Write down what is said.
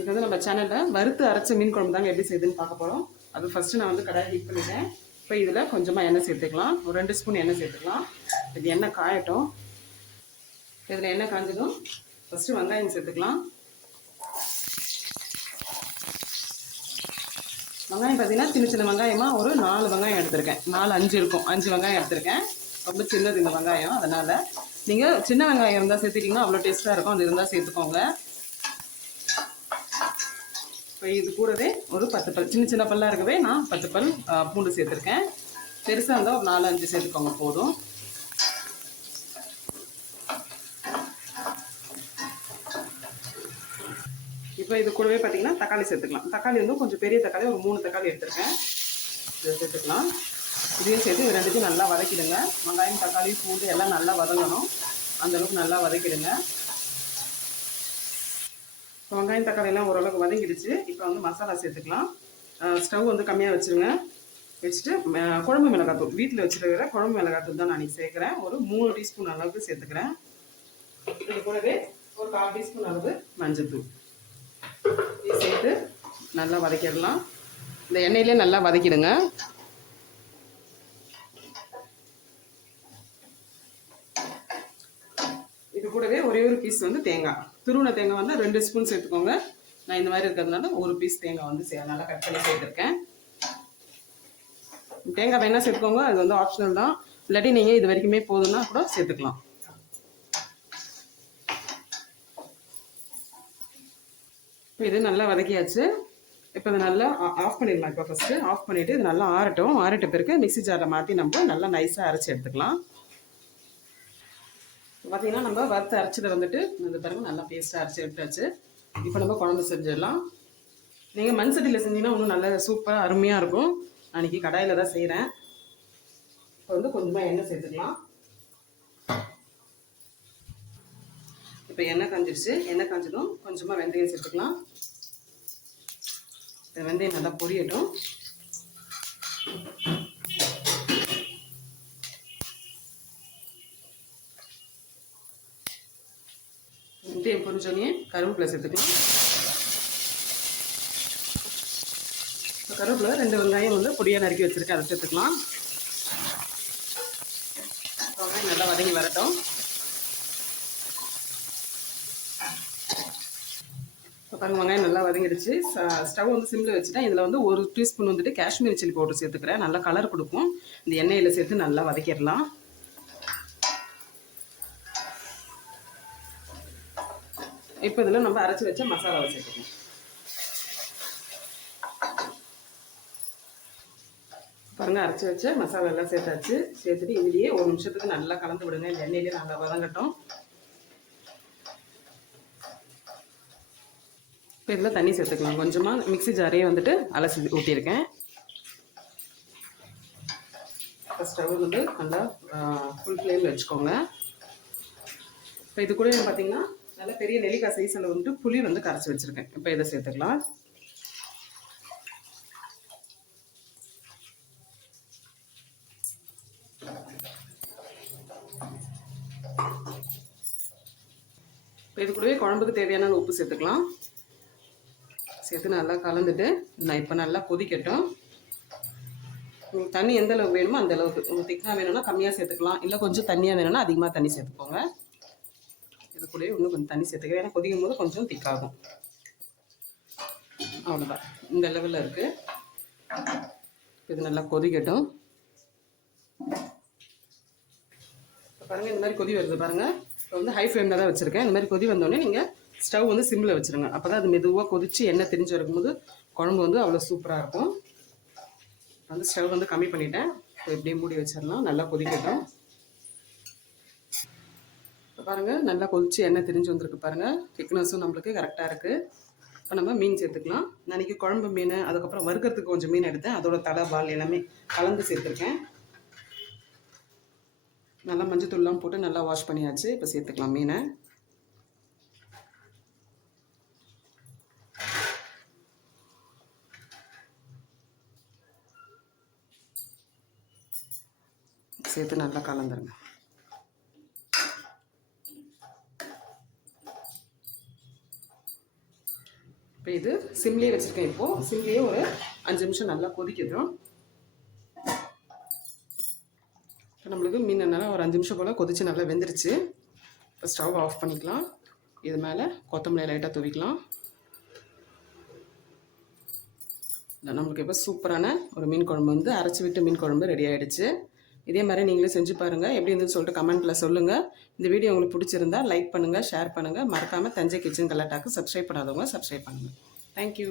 இது வந்து நம்ம சேனலில் வறுத்து அரைச்ச மீன் குழம்பு தாங்க எப்படி செய்யுதுன்னு பார்க்க போகிறோம். அது ஃபஸ்ட்டு நான் வந்து கடாயை ஹீட் பண்ணிட்டேன். இப்போ இதில் கொஞ்சமாக எண்ணெய் சேர்த்துக்கலாம். ஒரு 2 ஸ்பூன் எண்ணெய் சேர்த்துக்கலாம். இது எண்ணெய் காயட்டும். இதில் எண்ணெய் காஞ்சதும் ஃபஸ்ட்டு வெங்காயம் சேர்த்துக்கலாம். வெங்காயம் பார்த்தீங்கன்னா சின்ன சின்ன வெங்காயமாக ஒரு 4 வெங்காயம் எடுத்திருக்கேன். 4-5 இருக்கும். 5 வெங்காயம் எடுத்திருக்கேன். ரொம்ப சின்னது இந்த வெங்காயம். அதனால் நீங்கள் சின்ன வெங்காயம் இருந்தால் சேர்த்துட்டிங்கன்னா அவ்வளோ டேஸ்ட்டாக இருக்கும். அது இருந்தால் சேர்த்துக்கோங்க. இப்போ இது கூடவே ஒரு 10 பல் சின்ன சின்ன பல்லாக இருக்கவே நான் 10 பல் பூண்டு சேர்த்துருக்கேன். பெருசாக இருந்தால் ஒரு 4-5 சேர்த்துக்கோங்க போதும். இப்போ இது கூடவே பார்த்தீங்கன்னா தக்காளி சேர்த்துக்கலாம். தக்காளி வந்து கொஞ்சம் பெரிய தக்காளி, ஒரு 3 தக்காளி எடுத்துருக்கேன். இதை சேர்த்துக்கலாம். இதையும் சேர்த்து இது ரெண்டுத்தையும் நல்லா வதக்கிடுங்க. வெங்காயம், தக்காளி, பூண்டு எல்லாம் நல்லா வதங்கணும். அந்தளவுக்கு நல்லா வதக்கிடுங்க. வெங்காயம் தக்காளி எல்லாம் ஓரளவுக்கு வதங்கிடுச்சு. இப்போ வந்து மசாலா சேர்த்துக்கலாம். ஸ்டவ் வந்து கம்மியாக வச்சுருங்க. வச்சுட்டு குழம்பு மிளகாத்தூள், வீட்டில் வச்சுருக்கிற குழம்பு மிளகாத்தூள் தான் நான் சேர்க்குறேன். ஒரு 3 டீஸ்பூன் அளவுக்கு சேர்த்துக்கிறேன். இது கூடவே ஒரு 1/4 டீஸ்பூன் அளவு மஞ்சள்தூள் இது சேர்த்து நல்லா வதக்கிடலாம். இந்த எண்ணெயிலே நல்லா வதக்கிடுங்க. இது கூடவே ஒரே ஒரு பீஸ் வந்து தேங்காய், துருவின தேங்காய் வந்து 2 ஸ்பூன் சேர்த்துக்கோங்க. நான் இந்த மாதிரி இருக்கிறதுனால ஒரு பீஸ் தேங்காய் வந்து நல்லா கட் பண்ணி சேர்த்துருக்கேன். தேங்காய் வேணால் சேர்த்துக்கோங்க, அது வந்து ஆப்ஷனல் தான். இல்லாட்டி நீங்கள் இது வரைக்குமே போதும்னா கூட சேர்த்துக்கலாம். இப்போ இது நல்லா வதக்கியாச்சு. இப்போ இது நல்லா ஆஃப் பண்ணிடலாம். இப்போ ஃபஸ்ட்டு ஆஃப் பண்ணிவிட்டு இது நல்லா ஆறட்டும். ஆறிட்ட பிறகு மிக்ஸி ஜாரில் மாற்றி நம்ம நல்லா நைஸாக அரைச்சி எடுத்துக்கலாம். பார்த்தீங்கன்னா நம்ம வறுத்து அரைச்சதை வந்துட்டு இந்த பிறகு நல்லா பேஸ்ட்டாக அரைச்சி எடுத்தாச்சு. இப்போ நம்ம குழம்பு செஞ்சிடலாம். நீங்கள் மண் சட்டியில் செஞ்சீங்கன்னா இன்னும் நல்லா சூப்பராக அருமையாக இருக்கும். நான் இன்றைக்கி கடாயில் தான் செய்கிறேன். இப்போ வந்து கொஞ்சமாக எண்ணெய் சேர்த்துக்கலாம். இப்போ எண்ணெய் காஞ்சிடுச்சு. எண்ணெய் காஞ்சதும் கொஞ்சமாக வெந்தயம் சேர்த்துக்கலாம். இந்த வெந்தயம் நல்லா பொரியட்டும். வெந்தயம் பொரிஞ்சோடனே கருவேப்பிலை சேர்த்துக்கலாம். கருவேப்பிலை 2 வெங்காயம் வந்து பொடியாக நறுக்கி வச்சுருக்கேன், அதை சேர்த்துக்கலாம். வெங்காயம் நல்லா வதங்கி வரட்டும். இப்போ பாருங்கள், வெங்காயம் நல்லா வதங்கிடுச்சு. ஸ்டவ் வந்து சிம்மில் வச்சுட்டேன். இதில் வந்து 1 டீஸ்பூன் வந்துட்டு காஷ்மீரி சில்லி பவுடர் சேர்த்துக்கிறேன். நல்லா கலர் கொடுக்கும். இந்த எண்ணெயில் சேர்த்து நல்லா வதக்கிடலாம். இப்போ இதில் நம்ம அரைச்சி வச்ச மசாலாவை சேர்த்துக்கணும். பாருங்கள், அரைச்சி வச்ச மசாலா எல்லாம் சேர்த்தாச்சு. சேர்த்துட்டு இதுலேயே 1 நிமிஷத்துக்கு நல்லா கலந்து விடுங்க. இந்த எண்ணெயிலே நல்லா வதங்கட்டும். இப்போ இதில் தண்ணி சேர்த்துக்கலாம். கொஞ்சமாக மிக்ஸி ஜாரையே வந்துட்டு அலசி ஊற்றிருக்கேன். இப்போ ஸ்டவ் வந்து நல்லா ஃபுல் ஃப்ளேமில் வச்சுக்கோங்க. இப்போ இது கூட பார்த்தீங்கன்னா நல்ல பெரிய நெல்லிக்காய் சைஸில் வந்துட்டு புளி வந்து கரைச்சி வச்சுருக்கேன். இப்போ இதை சேர்த்துக்கலாம். இப்போ இது கூடவே குழம்புக்கு தேவையான உப்பு சேர்த்துக்கலாம். சேர்த்து நல்லா கலந்துட்டு நான் இப்போ நல்லா கொதிக்கட்டும். உங்களுக்கு தண்ணி எந்த அளவுக்கு வேணுமோ அந்த அளவுக்கு. உங்களுக்கு திக்காக வேணும்னா கம்மியாக சேர்த்துக்கலாம். இல்லை கொஞ்சம் தண்ணியாக வேணும்னா அதிகமாக தண்ணி சேர்த்துக்கோங்க. இது கூட இன்னும் கொஞ்சம் தண்ணி சேர்த்துக்கிறேன். ஏன்னா கொதிக்கும் போது கொஞ்சம் திக்காகும். அவ்வளோதான், இந்த லெவலில் இருக்குது. இது நல்லா கொதிக்கட்டும். இப்போ பாருங்கள், இந்த மாதிரி கொதி வருது பாருங்கள். இப்போ வந்து ஹை ஃப்ளேமில் தான் வச்சுருக்கேன். இந்த மாதிரி கொதி வந்தோடனே நீங்கள் ஸ்டவ் வந்து சிம்மில் வச்சுருங்க. அப்போ தான் அது மெதுவாக கொதித்து எண்ணெய் திரிஞ்சு வரும்போது குழம்பு வந்து அவ்வளோ சூப்பராக இருக்கும். வந்து ஸ்டவ் வந்து கம்மி பண்ணிட்டேன். இப்போ இப்படியே மூடி வச்சிடலாம். நல்லா கொதிக்கட்டும். இப்போ பாருங்கள், நல்லா கொதித்து எண்ணெய் திரிஞ்சு வந்திருக்கு பாருங்கள். திக்னஸும் நம்மளுக்கு கரெக்டாக இருக்குது. இப்போ நம்ம மீன் சேர்த்துக்கலாம். நான் இன்றைக்கி குழம்பு மீன், அதுக்கப்புறம் வறுக்கிறதுக்கு கொஞ்சம் மீன் எடுத்தேன். அதோட தலை, வால் எல்லாமே கலந்து சேர்த்துருக்கேன். நல்லா மஞ்சத்தூள்லாம் போட்டு நல்லா வாஷ் பண்ணியாச்சு. இப்போ சேர்த்துக்கலாம் மீனை. சேர்த்து நல்லா கலந்துருங்க. இப்போ இது சிம்லேயே வச்சுருக்கேன். இப்போது சிம்லேயே ஒரு 5 நிமிஷம் நல்லா கொதிக்கட்டும். இப்போ நம்மளுக்கு மீன் நல்லா ஒரு 5 நிமிஷம் போல் கொதித்து நல்லா வெந்துருச்சு. இப்போ ஸ்டவ் ஆஃப் பண்ணிக்கலாம். இது மேலே கொத்தமல்லி லைட்டாக தூவிக்கலாம். நம்மளுக்கு இப்போ சூப்பரான ஒரு மீன் குழம்பு வந்து அரைச்சி விட்டு மீன் குழம்பு ரெடி ஆகிடுச்சு. இதே மாதிரி நீங்களே செஞ்சு பாருங்கள். எப்படி இருந்துன்னு சொல்லிட்டு கமெண்ட்டில் சொல்லுங்கள். இந்த வீடியோ உங்களுக்கு பிடிச்சிருந்தா லைக் பண்ணுங்கள், ஷேர் பண்ணுங்கள். மறக்காமல் தஞ்சை கிச்சன் கலாட்டாக்கு சப்ஸ்கிரைப் பண்ணாதவங்க சப்ஸ்கிரைப் பண்ணுங்கள். தேங்க்யூ.